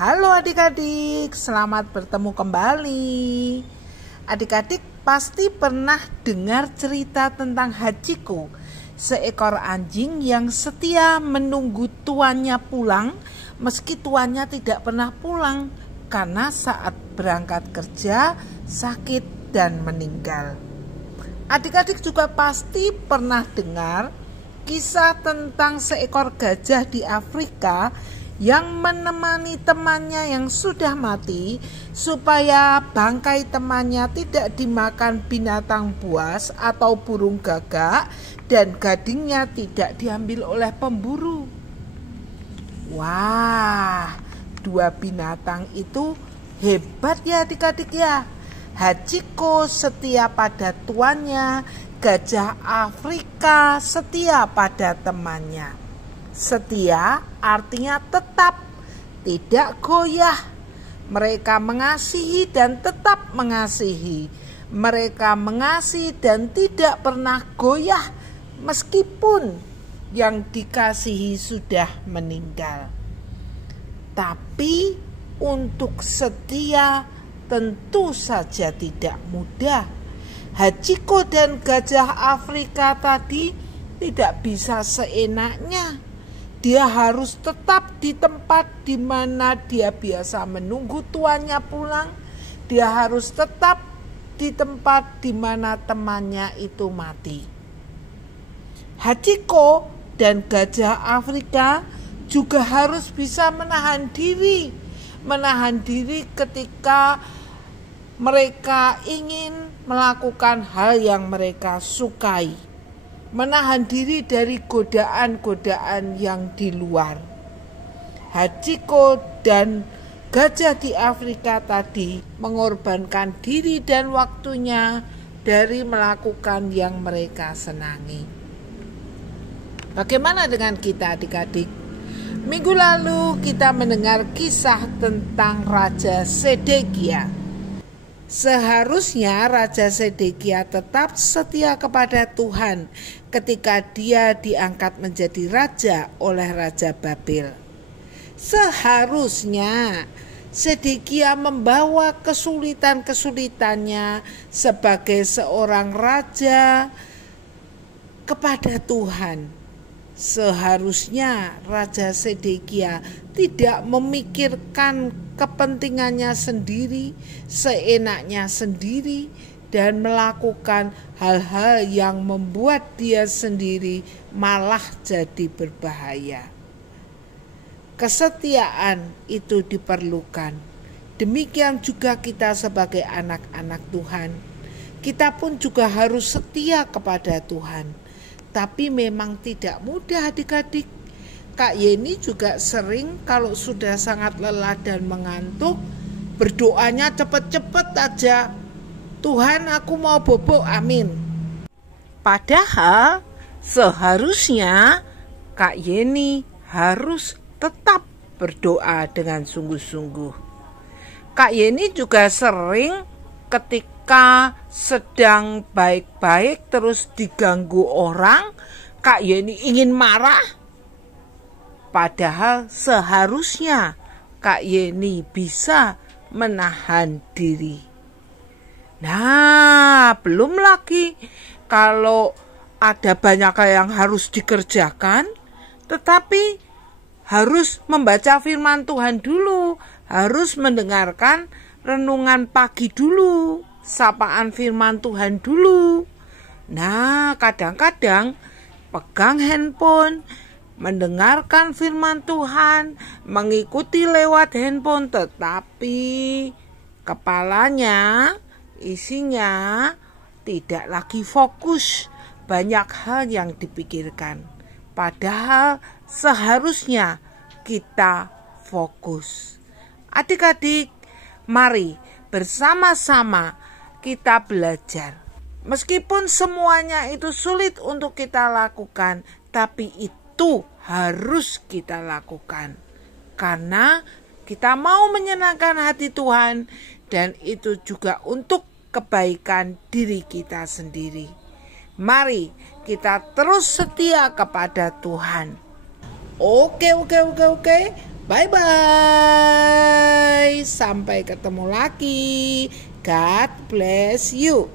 Halo adik-adik, selamat bertemu kembali. Adik-adik pasti pernah dengar cerita tentang Hachiko, seekor anjing yang setia menunggu tuannya pulang meski tuannya tidak pernah pulang karena saat berangkat kerja sakit dan meninggal. Adik-adik juga pasti pernah dengar kisah tentang seekor gajah di Afrika yang menemani temannya yang sudah mati supaya bangkai temannya tidak dimakan binatang buas atau burung gagak dan gadingnya tidak diambil oleh pemburu. Wah, dua binatang itu hebat ya adik-adik ya. Hachiko setia pada tuannya, gajah Afrika setia pada temannya. Setia artinya tetap, tidak goyah. Mereka mengasihi dan tetap mengasihi. Mereka mengasihi dan tidak pernah goyah meskipun yang dikasihi sudah meninggal. Tapi untuk setia tentu saja tidak mudah. Hachiko dan gajah Afrika tadi tidak bisa seenaknya. Dia harus tetap di tempat di mana dia biasa menunggu tuannya pulang. Dia harus tetap di tempat di mana temannya itu mati. Hachiko dan gajah Afrika juga harus bisa menahan diri. Menahan diri ketika mereka ingin melakukan hal yang mereka sukai. Menahan diri dari godaan-godaan yang di luar. Hachiko dan gajah di Afrika tadi mengorbankan diri dan waktunya dari melakukan yang mereka senangi. Bagaimana dengan kita adik-adik? Minggu lalu kita mendengar kisah tentang Raja Sedekia. Seharusnya Raja Sedekia tetap setia kepada Tuhan ketika dia diangkat menjadi raja oleh Raja Babel. Seharusnya Sedekia membawa kesulitan-kesulitannya sebagai seorang raja kepada Tuhan. Seharusnya Raja Sedekia tidak memikirkan kepentingannya sendiri, seenaknya sendiri, dan melakukan hal-hal yang membuat dia sendiri malah jadi berbahaya. Kesetiaan itu diperlukan. Demikian juga kita sebagai anak-anak Tuhan. Kita pun juga harus setia kepada Tuhan. Tapi memang tidak mudah adik-adik. Kak Yeni juga sering kalau sudah sangat lelah dan mengantuk, berdoanya cepet-cepet aja. Tuhan, aku mau bobo, amin. Padahal seharusnya Kak Yeni harus tetap berdoa dengan sungguh-sungguh. Kak Yeni juga sering ketika sedang baik-baik terus diganggu orang, Kak Yeni ingin marah. Padahal seharusnya Kak Yeni bisa menahan diri. Nah, belum lagi kalau ada banyak hal yang harus dikerjakan, tetapi harus membaca firman Tuhan dulu, harus mendengarkan renungan pagi dulu, sapaan firman Tuhan dulu. Nah, kadang-kadang pegang handphone, mendengarkan firman Tuhan, mengikuti lewat handphone, tetapi kepalanya, isinya tidak lagi fokus. Banyak hal yang dipikirkan. Padahal seharusnya kita fokus. Adik-adik, mari bersama-sama kita belajar. Meskipun semuanya itu sulit untuk kita lakukan, tapi itu harus kita lakukan. Karena kita mau menyenangkan hati Tuhan dan itu juga untuk kebaikan diri kita sendiri. Mari kita terus setia kepada Tuhan. Oke. Bye-bye. Sampai ketemu lagi. God bless you.